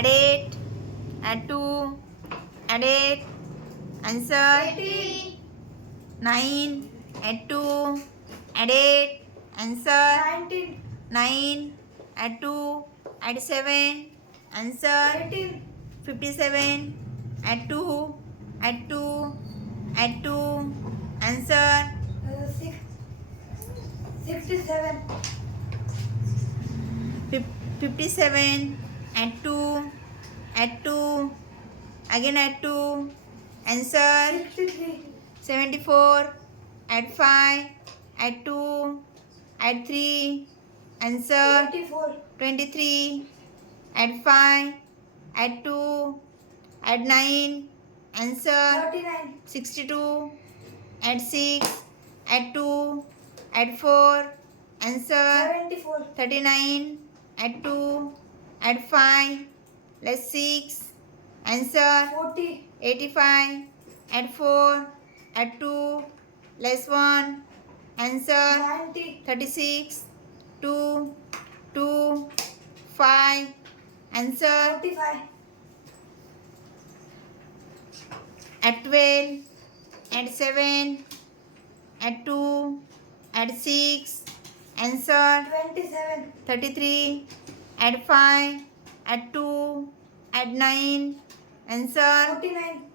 add 8, add 2, add 8, answer 18. 9, add 2, add 8, answer 19. 9, add 2, add 7, answer 18. 57, add 2, add 2, add 2, answer 67. 57, add 2, add 2, again add 2, answer 63. 74, add 5, add 2, add 3, answer 24. 23, add 5, add 2, add 9, answer 39. 62, add 6, add 2, add 4, answer 74. 39, add 2, add 5, less 6, answer 40. 85, add 4, add 2, less 1, answer 90. 36, 2, 2, 5, answer 45. add 12, add 7, add 2, add 6, answer 27. 33, add 5, add 2, add 9, answer 49.